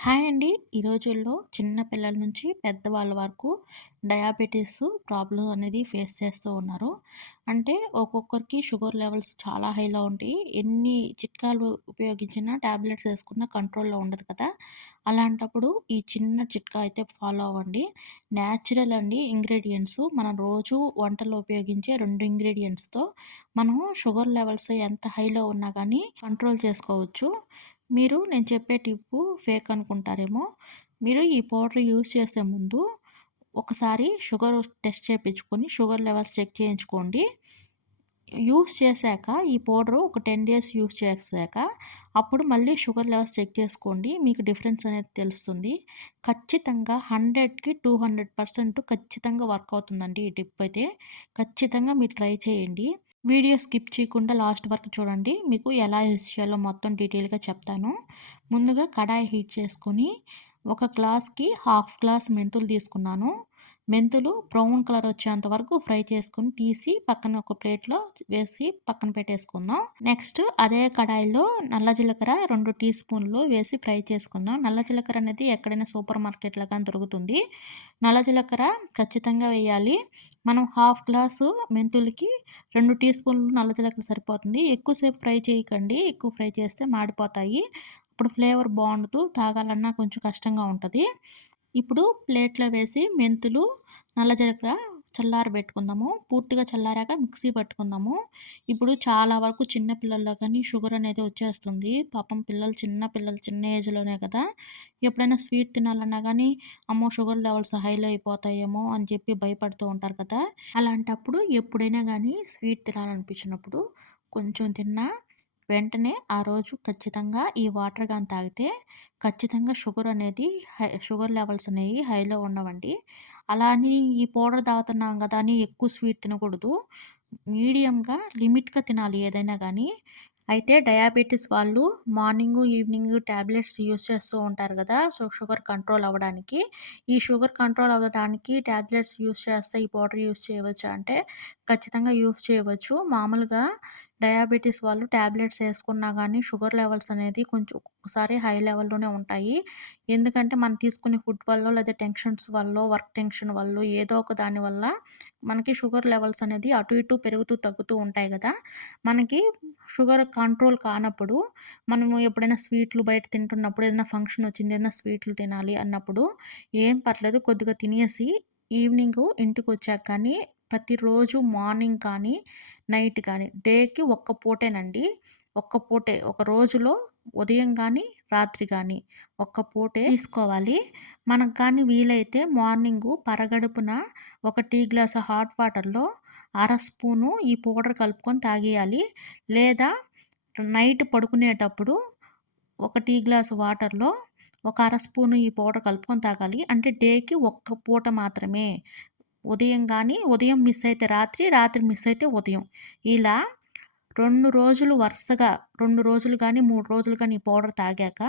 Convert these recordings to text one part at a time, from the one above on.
Hi అండి. ఈ రోజుల్లో చిన్న పిల్లల నుంచి పెద్దవాళ్ళ వరకు డయాబెటీస్ ప్రాబ్లమ్ అనేది ఫేస్ చేస్తూ ఉన్నారు. అంటే ఒక్కొక్కరికి షుగర్ లెవెల్స్ చాలా హైలో ఉంటాయి. ఎన్ని చిట్కాలు ఉపయోగించినా టాబ్లెట్స్ వేసుకున్నా కంట్రోల్‌లో ఉండదు కదా! అలాంటప్పుడు ఈ చిన్న చిట్కా అయితే ఫాలో అవ్వండి. న్యాచురల్ అండి ఇంగ్రీడియంట్స్ మనం రోజు వంటల్లో ఉపయోగించే రెండు ఇంగ్రీడియంట్స్తో మనం షుగర్ లెవెల్స్ ఎంత హైలో ఉన్నా కానీ కంట్రోల్ చేసుకోవచ్చు. మీరు నేను చెప్పే టిప్పు ఫేక్ అనుకుంటారేమో. మీరు ఈ పౌడర్ యూజ్ చేసే ముందు ఒకసారి షుగర్ టెస్ట్ చేయించుకొని షుగర్ లెవెల్స్ చెక్ చేయించుకోండి. యూస్ చేశాక ఈ పౌడరు ఒక 10 డేస్ యూజ్ చేశాక అప్పుడు మళ్ళీ షుగర్ లెవెల్స్ చెక్ చేసుకోండి. మీకు డిఫరెన్స్ అనేది తెలుస్తుంది. ఖచ్చితంగా 100కి 200% ఖచ్చితంగా వర్క్ అవుతుందండి ఈ టిప్ అయితే. ఖచ్చితంగా మీరు ట్రై చేయండి. వీడియో స్కిప్ చేయకుండా లాస్ట్ వరకు చూడండి. మీకు ఎలా యూస్ చేయాలో మొత్తం డీటెయిల్‌గా చెప్తాను. ముందుగా కడాయి హీట్ చేసుకొని ఒక గ్లాస్‌కి హాఫ్ గ్లాస్ మెంతులు తీసుకున్నాను. మెంతులు బ్రౌన్ కలర్ వచ్చేంత వరకు ఫ్రై చేసుకుని తీసి పక్కన ఒక ప్లేట్‌లో వేసి పక్కన పెట్టేసుకుందాం. నెక్స్ట్ అదే కడాయిలో నల్ల జీలకర్ర రెండు టీ స్పూన్లు వేసి ఫ్రై చేసుకుందాం. నల్ల జీలకర్ర అనేది ఎక్కడైనా సూపర్ మార్కెట్‌లో కానీ దొరుకుతుంది. నల్ల జీలకర్ర ఖచ్చితంగా వేయాలి. మనం హాఫ్ గ్లాసు మెంతులకి రెండు టీ స్పూన్లు నల్ల జీలకర్ర సరిపోతుంది. ఎక్కువసేపు ఫ్రై చేయకండి. ఎక్కువ ఫ్రై చేస్తే మాడిపోతాయి. అప్పుడు ఫ్లేవర్ బాగుండదు తాగాలన్నా కొంచెం కష్టంగా ఉంటుంది ఇప్పుడు ప్లేట్‌లో వేసి మెంతులు, నల్ల జీలకర్ర చల్లారబెట్టుకుందాము. పూర్తిగా చల్లారాక మిక్సీ పట్టుకుందాము. ఇప్పుడు చాలా వరకు చిన్న పిల్లల్లో కానీ షుగర్ అనేది వచ్చేస్తుంది. పాపం పిల్లలు చిన్న పిల్లలు చిన్న ఏజ్‌లోనే కదా! ఎప్పుడైనా స్వీట్ తినాలన్నా కానీ అమ్మో! షుగర్ లెవెల్స్ హైలో అయిపోతాయేమో అని చెప్పి భయపడుతూ ఉంటారు కదా! అలాంటప్పుడు ఎప్పుడైనా కానీ స్వీట్ తినాలనిపించినప్పుడు కొంచెం తిన్నా వెంటనే ఆ రోజు ఖచ్చితంగా ఈ వాటర్ కానీ తాగితే ఖచ్చితంగా షుగర్ అనేది హై షుగర్ లెవెల్స్ అనేవి హైలో ఉండవండి. అలా అని ఈ పౌడర్ తాగుతున్నాం కదా అని ఎక్కువ స్వీట్ తినకూడదు. మీడియంగా లిమిట్‌గా తినాలి ఏదైనా కానీ అయితే డయాబెటిస్ వాళ్ళు మార్నింగ్ ఈవినింగ్ టాబ్లెట్స్ యూజ్ చేస్తూ ఉంటారు కదా! సో, షుగర్ కంట్రోల్ అవ్వడానికి. ఈ షుగర్ కంట్రోల్ అవ్వడానికి ట్యాబ్లెట్స్ యూజ్ చేస్తే ఈ పౌడర్ యూజ్ చేయవచ్చు అంటే ఖచ్చితంగా యూస్ చేయవచ్చు. మామూలుగా డయాబెటిస్ వాళ్ళు టాబ్లెట్స్ వేసుకున్నా కానీ షుగర్ లెవెల్స్ అనేది కొంచెం ఒక్కొక్కసారి హై లెవెల్‌లోనే ఉంటాయి. ఎందుకంటే మనం తీసుకునే ఫుడ్ వల్ల లేదా టెన్షన్స్ వల్ల వర్క్ టెన్షన్ వల్ల ఏదో ఒక దాని వల్ల మనకి షుగర్ లెవెల్స్ అనేది అటు ఇటు పెరుగుతూ తగ్గుతూ ఉంటాయి కదా మనకి షుగర్ కంట్రోల్ కానప్పుడు మనము ఎప్పుడైనా స్వీట్లు బయట తింటున్నప్పుడు ఏదైనా ఫంక్షన్ వచ్చింది. ఏదైనా స్వీట్లు తినాలి అన్నప్పుడు ఏం పర్లేదు కొద్దిగా తినేసి ఈవినింగు ఇంటికొచ్చాక కానీ ప్రతిరోజు మార్నింగ్ కానీ, నైట్ కానీ డేకి ఒక్క పూటేనండి. ఒక్క పూటే ఒక రోజులో ఉదయం కానీ రాత్రి కానీ ఒక్క పూటే తీసుకోవాలి. మనకు కానీ వీలైతే మార్నింగు పరగడుపున ఒక టీ గ్లాస్ హాట్ వాటర్‌లో అర స్పూను ఈ పౌడర్ కలుపుకొని తాగేయాలి. లేదా నైట్ పడుకునేటప్పుడు ఒక టీ గ్లాస్ వాటర్‌లో ఒక అర స్పూను ఈ పౌడర్ కలుపుకొని తాగాలి. అంటే డేకి ఒక్క పూట మాత్రమే. ఉదయం కానీ ఉదయం మిస్ అయితే రాత్రి, రాత్రి మిస్ అయితే ఉదయం. ఇలా రెండు రోజులు వరుసగా రెండు రోజులు కానీ మూడు రోజులు కానీ ఈ పౌడర్ తాగాక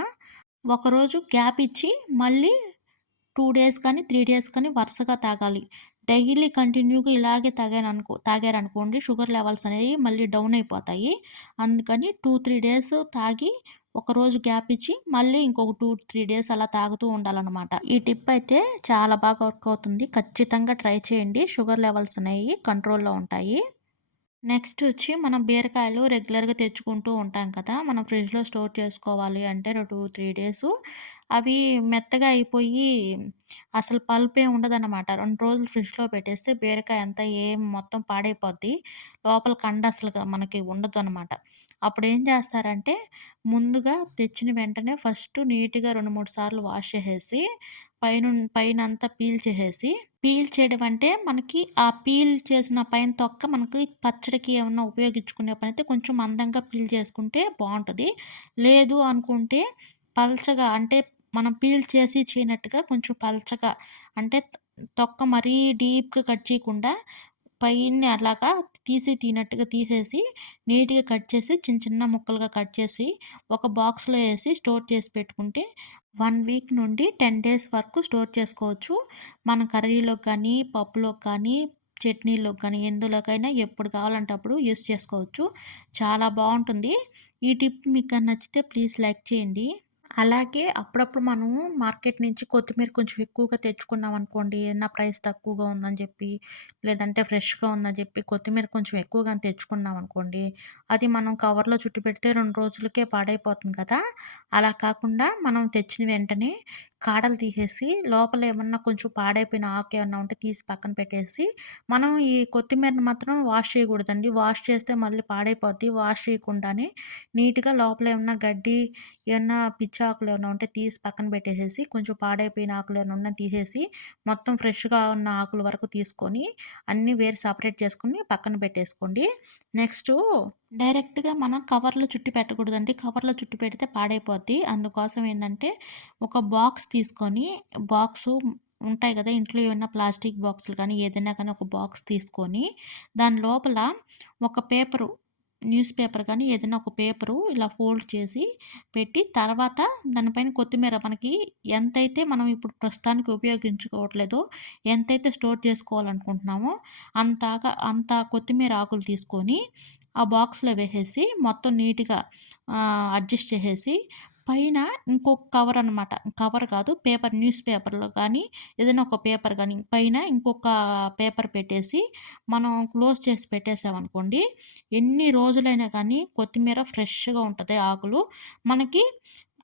ఒకరోజు గ్యాప్ ఇచ్చి మళ్ళీ టూ డేస్ కానీ, త్రీ డేస్ కానీ వరుసగా తాగాలి. డైలీ కంటిన్యూగా ఇలాగే తాగారనుకో తాగారనుకోండి షుగర్ లెవెల్స్ అనేవి మళ్ళీ డౌన్ అయిపోతాయి. అందుకని 2, 3 డేస్ తాగి ఒకరోజు గ్యాప్ ఇచ్చి మళ్ళీ ఇంకొక 2, 3 డేస్ అలా తాగుతూ ఉండాలన్నమాట ఈ టిప్ అయితే చాలా బాగా వర్క్ అవుతుంది. ఖచ్చితంగా ట్రై చేయండి. షుగర్ లెవెల్స్ అనేవి కంట్రోల్‌లో ఉంటాయి. నెక్స్ట్ వచ్చి మనం బీరకాయలు రెగ్యులర్‌గా తెచ్చుకుంటూ ఉంటాం కదా! మనం ఫ్రిడ్జ్‌లో స్టోర్ చేసుకోవాలి అంటే 2, 3 డేసు అవి మెత్తగా అయిపోయి అసలు పల్పే ఉండదనమాట. రెండు రోజులు ఫ్రిడ్జ్‌లో పెట్టేస్తే బీరకాయ అంతా ఏం మొత్తం పాడైపోద్ది. లోపల కండ అసలుగా మనకి ఉండదు అనమాట అప్పుడు ఏం చేస్తారంటే ముందుగా తెచ్చిన వెంటనే ఫస్ట్ నీట్‌గా 2, 3 సార్లు వాష్ చేసేసి పైన పైన అంతా పీల్ చేసేసి పీల్ చేయడం అంటే మనకి ఆ పీల్ చేసిన పైన తొక్క మనకి పచ్చడికి ఏమన్నా ఉపయోగించుకునే పనైతే కొంచెం మందంగా పీల్ చేసుకుంటే బాగుంటుంది లేదు అనుకుంటే పల్చగా అంటే మనం పీల్ చేసి చేయనట్టుగా కొంచెం పల్చగా అంటే తొక్క మరీ డీప్‌గా కట్ చేయకుండా పైన అలాగా తీసి తీనట్టుగా తీసేసి నీట్‌గా కట్ చేసి చిన్న చిన్న ముక్కలుగా కట్ చేసి ఒక బాక్స్‌లో వేసి స్టోర్ చేసి పెట్టుకుంటే వన్ వీక్ నుండి 10 డేస్ వరకు స్టోర్ చేసుకోవచ్చు. మన కర్రీలోకి కానీ, పప్పులోకి కానీ, చట్నీలోకి కానీ ఎందులోకైనా ఎప్పుడు కావాలంటే అప్పుడు యూజ్ చేసుకోవచ్చు. చాలా బాగుంటుంది ఈ టిప్ మీకు నచ్చితే ప్లీజ్ లైక్ చేయండి. అలాగే అప్పుడప్పుడు మనము మార్కెట్ నుంచి కొత్తిమీర కొంచెం ఎక్కువగా తెచ్చుకున్నాం అనుకోండి ఏదన్నా ప్రైస్ తక్కువగా ఉందని చెప్పి, లేదంటే ఫ్రెష్‌గా ఉందని చెప్పి కొత్తిమీర కొంచెం ఎక్కువగాని తెచ్చుకున్నామనుకోండి, అది మనం కవర్‌లో చుట్టి పెడితే రెండు రోజులకే పాడైపోతుంది కదా! అలా కాకుండా మనం తెచ్చిన వెంటనే కాడలు తీసేసి, లోపల ఏమన్నా కొంచెం పాడైపోయిన ఆకు ఏమన్నా ఉంటే తీసి పక్కన పెట్టేసి, మనం ఈ కొత్తిమీరని మాత్రం వాష్ చేయకూడదండి. వాష్ చేస్తే మళ్ళీ పాడైపోద్ది. వాష్ చేయకుండానే నీట్‌గా లోపల ఏమన్నా గడ్డి, ఏమన్నా పిచ్చి ఆకులు ఏమైనా ఉంటే తీసి పక్కన పెట్టేసేసి, కొంచెం పాడైపోయిన ఆకులు ఏమైనా ఉన్నా తీసేసి, మొత్తం ఫ్రెష్‌గా ఉన్న ఆకుల వరకు తీసుకొని, అన్నీ వేరు సపరేట్ చేసుకొని పక్కన పెట్టేసుకోండి. నెక్స్ట్ డైరెక్ట్‌గా మనం కవర్‌లో చుట్టి పెట్టకూడదండి. కవర్‌లో చుట్టి పెడితే పాడైపోద్ది. అందుకోసం ఏంటంటే ఒక బాక్స్ తీసుకొని, బాక్సు ఉంటాయి కదా ఇంట్లో ఏమైనా ప్లాస్టిక్ బాక్సులు కానీ, ఏదైనా కానీ ఒక బాక్స్ తీసుకొని, దాని లోపల ఒక పేపరు న్యూస్ పేపర్ కానీ, ఏదైనా ఒక పేపరు ఇలా ఫోల్డ్ చేసి పెట్టి, తర్వాత దానిపైన కొత్తిమీర మనకి ఎంతైతే మనం ఇప్పుడు ప్రస్తుతానికి ఉపయోగించుకోవట్లేదో, ఎంతైతే స్టోర్ చేసుకోవాలనుకుంటున్నామో, అంతగా అంత కొత్తిమీర ఆకులు తీసుకొని, ఆ బాక్స్‌లో వేసేసి, మొత్తం నీట్‌గా అడ్జస్ట్ చేసేసి, పైన ఇంకొక కవర్ అనమాట. కవర్ కాదు పేపర్ న్యూస్ పేపర్‌లో కానీ, ఏదైనా ఒక పేపర్ కానీ పైన ఇంకొక పేపర్ పెట్టేసి, మనం క్లోజ్ చేసి పెట్టేసామనుకోండి, ఎన్ని రోజులైనా కానీ కొత్తిమీర ఫ్రెష్‌గా ఉంటుంది ఆకులు. మనకి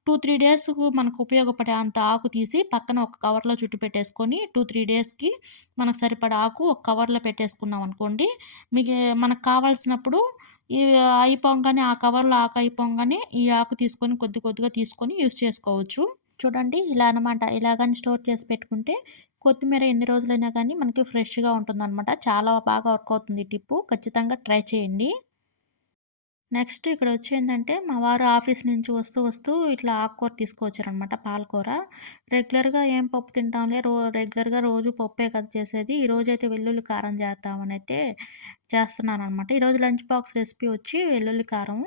2, 3 డేస్‌కు మనకు ఉపయోగపడే అంత ఆకు తీసి పక్కన ఒక కవర్‌లో చుట్టి పెట్టేసుకొని 2, 3 డేస్‌కి మనకు సరిపడా ఆకు ఒక కవర్‌లో పెట్టేసుకున్నాం అనుకోండి, మీకు మనకు కావాల్సినప్పుడు ఈ అయిపోగానే ఆ కవర్‌లో ఆకు అయిపోగానే ఈ ఆకు తీసుకొని కొద్ది కొద్దిగా తీసుకొని యూజ్ చేసుకోవచ్చు. చూడండి ఇలా అనమాట. ఇలా గాని స్టోర్ చేసి పెట్టుకుంటే కొత్తిమీర ఎన్ని రోజులైనా కానీ మనకి ఫ్రెష్‌గా ఉంటుందనమాట. చాలా బాగా వర్క్ అవుతుంది టిప్పు. ఖచ్చితంగా ట్రై చేయండి. నెక్స్ట్ ఇక్కడొచ్చి ఏంటంటే మా వారు ఆఫీస్ నుంచి వస్తూ, వస్తూ ఇట్లా ఆకుకూర తీసుకొచ్చారనమాట పాలకూర. రెగ్యులర్‌గా ఏం పప్పు తింటాంలే రో రెగ్యులర్‌గా రోజు పప్పే కదా చేసేది. ఈరోజైతే వెల్లుల్లి కారం చేద్దామనైతే చేస్తున్నాననమాట. ఈరోజు లంచ్ బాక్స్ రెసిపీ వచ్చి వెల్లుల్లి కారం.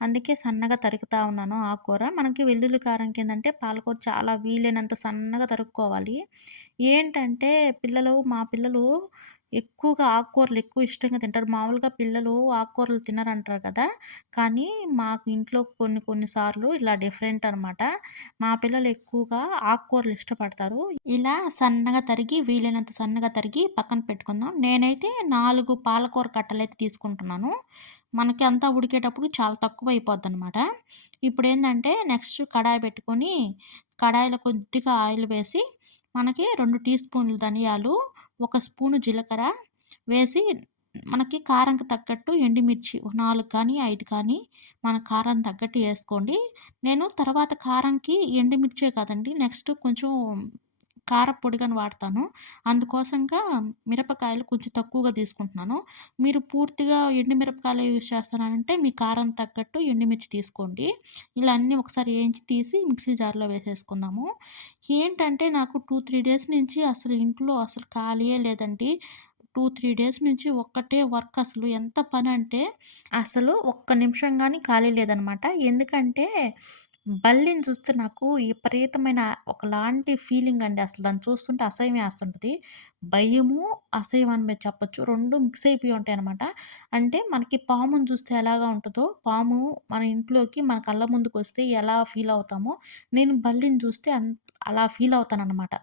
అందుకే సన్నగా తరుకుతా ఉన్నాను ఆకుకూర. మనకి వెల్లుల్లి కారం ఏందంటే, పాలకూర చాలా వీలైనంత సన్నగా తరుక్కోవాలి. ఏంటంటే, పిల్లలు మా పిల్లలు ఎక్కువగా ఆకుకూరలు ఎక్కువ ఇష్టంగా తింటారు. మామూలుగా పిల్లలు ఆకుకూరలు తినరంటారు కదా! కానీ మాకు ఇంట్లో కొన్ని కొన్ని సార్లు ఇలా డిఫరెంట్ అనమాట. మా పిల్లలు ఎక్కువగా ఆకుకూరలు ఇష్టపడతారు. ఇలా సన్నగా తరిగి వీలైనంత సన్నగా తరిగి పక్కన పెట్టుకుందాం. నేనైతే నాలుగు పాలకూర కట్టలు అయితే తీసుకుంటున్నాను. మనకి అంతా ఉడికేటప్పుడు చాలా తక్కువ అయిపోద్దనమాట. ఇప్పుడేందంటే నెక్స్ట్ కడాయి పెట్టుకొని, కడాయిలో కొద్దిగా ఆయిల్ వేసి, మనకి రెండు టీ స్పూన్లు ధనియాలు, ఒక స్పూను జీలకర్ర వేసి, మనకి కారంకి తగ్గట్టు ఎండిమిర్చి నాలుగు కానీ, ఐదు కానీ మన కారం తగ్గట్టు వేసుకోండి. నేను తర్వాత కారంకి ఎండుమిర్చే కాదండి, నెక్స్ట్ కొంచెం కారప్పొడి గాని వాడతాను. అందుకోసంగా మిరపకాయలు కొంచెం తక్కువగా తీసుకుంటున్నాను. మీరు పూర్తిగా ఎండు మిరపకాయలు యూజ్ చేస్తానంటే, మీ కారం తగ్గట్టు ఎండుమిర్చి తీసుకోండి. ఇలా అన్నీ ఒకసారి వేయించి తీసి మిక్సీ జార్‌లో వేసేసుకుందాము. ఏంటంటే, నాకు 2, 3 డేస్ నుంచి అసలు ఇంట్లో అసలు ఖాళీయే లేదండి. 2, 3 డేస్ నుంచి ఒక్కటే వర్క్ అసలు ఎంత పని అంటే అసలు ఒక్క నిమిషం కానీ ఖాళీ లేదనమాట. ఎందుకంటే, బల్లిని చూస్తే నాకు విపరీతమైన ఒకలాంటి ఫీలింగ్ అండి. అసలు దాన్ని చూస్తుంటే అసహ్యం వేస్తుంటుంది భయము, అసహ్యం అని మీరు చెప్పొచ్చు. రెండు మిక్స్ అయిపోయి ఉంటాయి అనమాట అంటే మనకి పాముని చూస్తే ఎలాగా ఉంటుందో పాము మన ఇంట్లోకి మన కళ్ళ ముందుకు వస్తే ఎలా ఫీల్ అవుతామో, నేను బల్లిని చూస్తే అన్ అలా ఫీల్ అవుతాను అనమాట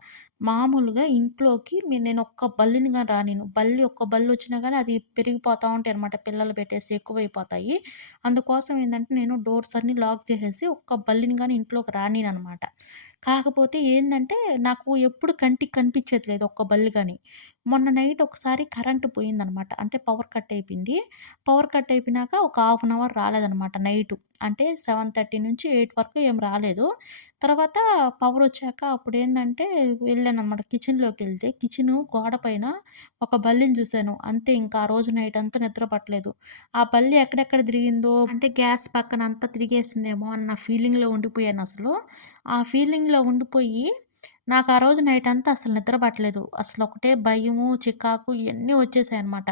మామూలుగా ఇంట్లోకి నేను ఒక్క బల్లిని కానీ రానిను. బల్లి ఒక్క బల్లి వచ్చినా కానీ అది పెరిగిపోతూ ఉంటాయి అనమాట పిల్లలు పెట్టేసి ఎక్కువైపోతాయి. అందుకోసం ఏంటంటే నేను డోర్స్ అన్నీ లాక్ చేసేసి ఒక్క బల్లిని కానీ ఇంట్లోకి రానిననమాట. కాకపోతే ఏందంటే, నాకు ఎప్పుడు కంటికి కనిపించేది లేదు ఒక్క బల్లి కానీ మొన్న నైట్ ఒకసారి కరెంట్ పోయిందనమాట. అంటే పవర్ కట్ అయిపోయింది. పవర్ కట్ అయిపోయినాక ఒక హాఫ్ అన్ అవర్ రాలేదనమాట నైటు. అంటే 7:30-8 వరకు ఏం రాలేదు. తర్వాత పవర్ వచ్చాక అప్పుడు ఏంటంటే వెళ్ళాను పవరొచ్చాక అప్పుడేందంటే, వెళ్తే కిచెన్‌లోకెళ్తే, కిచెను గోడ పైన ఒక బల్లిని చూసాను. అంతే ఇంకా ఆ రోజు నైట్ అంతా నిద్ర పట్టలేదు. ఆ బల్లి ఎక్కడెక్కడ తిరిగిందో అంటే గ్యాస్ పక్కన అంతా తిరిగేసిందేమో అన్న ఫీలింగ్‌లో ఉండిపోయాను అసలు ఆ ఫీలింగ్‌లో ఉండిపోయి, నాకు ఆ రోజు నైట్ అంతా అసలు నిద్ర పట్టలేదు. అసలు ఒకటే భయము, చికాకు ఇవన్నీ వచ్చేసాయి అనమాట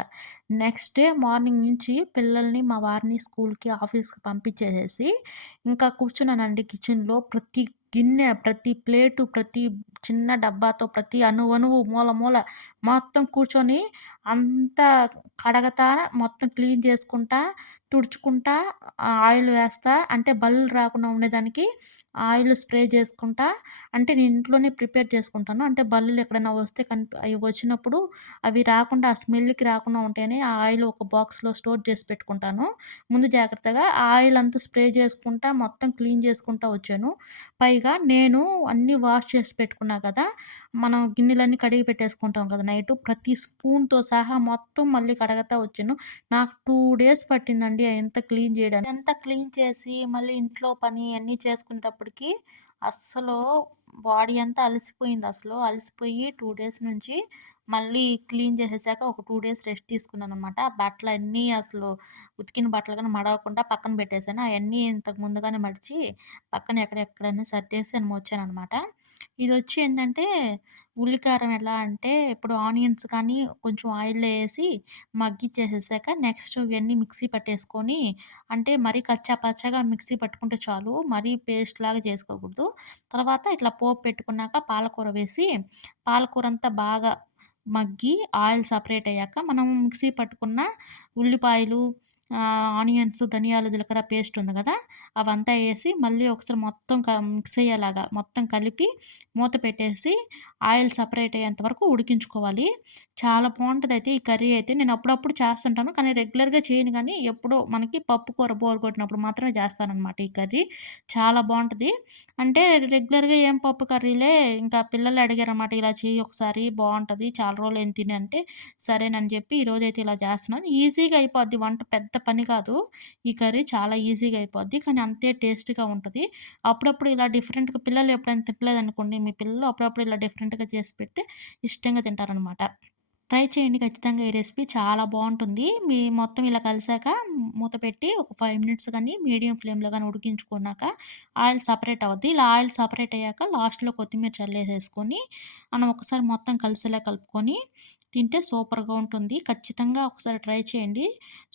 నెక్స్ట్ డే మార్నింగ్ నుంచి పిల్లల్ని, మా వారిని స్కూల్‌కి, ఆఫీస్‌కి పంపించేసేసి, ఇంకా కూర్చున్నానండి కిచెన్‌లో. ప్రతి గిన్నె, ప్రతి ప్లేటు, ప్రతి చిన్న డబ్బాతో ప్రతి అణువణువు, మూల మూల మొత్తం కూర్చొని అంతా కడగతా, మొత్తం క్లీన్ చేసుకుంటా, తుడుచుకుంటా ఆయిల్ వేస్తా. అంటే బల్లు రాకుండా ఉండేదానికి ఆయిల్ స్ప్రే చేసుకుంటా. అంటే నేను ఇంట్లోనే ప్రిపేర్ చేసుకుంటాను. అంటే బల్లులు ఎక్కడైనా వస్తే కనిపి అవి వచ్చినప్పుడు అవి రాకుండా ఆ స్మెల్కి రాకుండా ఉంటేనే ఆ ఆయిల్ ఒక బాక్స్లో స్టోర్ చేసి పెట్టుకుంటాను. ముందు జాగ్రత్తగా ఆయిల్ అంతా స్ప్రే చేసుకుంటా మొత్తం క్లీన్ చేసుకుంటా వచ్చాను. పైగా నేను అన్నీ వాష్ చేసి పెట్టుకున్నా కదా మనం గిన్నెలన్నీ కడిగి పెట్టేసుకుంటాం కదా నైట్. ప్రతి స్పూన్తో సహా మొత్తం మళ్ళీ కడగతా వచ్చాను. నాకు టూ డేస్ పట్టిందండి ఎంత క్లీన్ చేయడానికి ఎంత క్లీన్ చేసి మళ్ళీ ఇంట్లో పని అన్నీ చేసుకునేటప్పటికి అస్సలు బాడీ అంతా అలసిపోయింది. అసలు అలసిపోయి టూ డేస్ నుంచి మళ్ళీ క్లీన్ చేసేసాక ఒక టూ డేస్ రెస్ట్ తీసుకున్నాను అనమాట బట్టలు అన్నీ అసలు ఉతికిన బట్టలు కానీ మడవకుండా పక్కన పెట్టేశాను. అవన్నీ ఇంతకు ముందుగానే మడిచి పక్కన ఎక్కడెక్కడన్నీ సర్దేసి అని వచ్చాను అనమాట ఇది వచ్చి ఏంటంటే ఉల్లికారం ఎలా అంటే ఇప్పుడు ఆనియన్స్ కానీ కొంచెం ఆయిల్లో వేసి మగ్గిచ్చేసేసాక నెక్స్ట్ ఇవన్నీ మిక్సీ పట్టేసుకొని అంటే మరీ కచ్చా పచ్చగా మిక్సీ పట్టుకుంటే చాలు మరీ పేస్ట్ లాగా చేసుకోకూడదు. తర్వాత ఇట్లా పోపు పెట్టుకున్నాక పాలకూర వేసి పాలకూర అంతా బాగా మగ్గి ఆయిల్ సపరేట్ అయ్యాక మనం మిక్సీ పట్టుకున్న ఉల్లిపాయలు ఆనియన్స్ ధనియాలు జీలకర్ర పేస్ట్ ఉంది కదా అవంతా వేసి మళ్ళీ ఒకసారి మొత్తం మిక్స్ అయ్యేలాగా మొత్తం కలిపి మూత పెట్టేసి ఆయిల్ సపరేట్ అయ్యేంత వరకు ఉడికించుకోవాలి. చాలా బాగుంటుంది అయితే ఈ కర్రీ అయితే. నేను అప్పుడప్పుడు చేస్తుంటాను కానీ రెగ్యులర్గా చేయను కానీ ఎప్పుడో మనకి పప్పు కూర బోర్ కొట్టినప్పుడు మాత్రమే చేస్తానన్నమాట ఈ కర్రీ. చాలా బాగుంటుంది. అంటే రెగ్యులర్గా ఏం పప్పు కర్రీలే ఇంకా పిల్లలు అడిగారన్నమాట ఇలా చేయి ఒకసారి బాగుంటుంది చాలా రోజులు ఏం తిని అంటే సరేనని చెప్పి ఈరోజైతే ఇలా చేస్తున్నాను. ఈజీగా అయిపోద్ది వంట పెద్ద పని కాదు. ఈ కర్రీ చాలా ఈజీగా అయిపోద్ది. కానీ అంతే టేస్ట్గా ఉంటుంది. అప్పుడప్పుడు ఇలా డిఫరెంట్గా పిల్లలు ఎప్పుడైనా తినలేదు అనుకోండి మీ పిల్లలు అప్పుడప్పుడు ఇలా డిఫరెంట్గా చేసి పెడితే ఇష్టంగా తింటారనమాట ట్రై చేయండి. ఖచ్చితంగా ఈ రెసిపీ చాలా బాగుంటుంది. మీ మొత్తం ఇలా కలిసాక మూత పెట్టి ఒక ఫైవ్ మినిట్స్ కానీ మీడియం ఫ్లేమ్లో కానీ ఉడికించుకున్నాక ఆయిల్ సపరేట్ అవుద్ది. ఇలా ఆయిల్ సపరేట్ అయ్యాక లాస్ట్లో కొత్తిమీర చల్లేసేసుకొని మనం ఒకసారి మొత్తం కలిసేలా కలుపుకొని తింటే సూపర్గా ఉంటుంది. ఖచ్చితంగా ఒకసారి ట్రై చేయండి.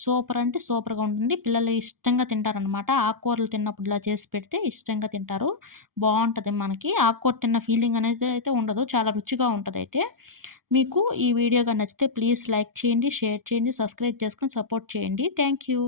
సూపర్ అంటే సూపర్గా ఉంటుంది. పిల్లలు ఇష్టంగా తింటారనమాట ఆకుకూరలు తిన్నప్పుడు ఇలా చేసి పెడితే ఇష్టంగా తింటారు. బాగుంటుంది మనకి. ఆకుకూర తిన్న ఫీలింగ్ అనేది అయితే ఉండదు. చాలా రుచిగా ఉంటుంది అయితే. మీకు ఈ వీడియోగా నచ్చితే ప్లీజ్ లైక్ చేయండి షేర్ చేయండి సబ్స్క్రైబ్ చేసుకొని సపోర్ట్ చేయండి. Thank you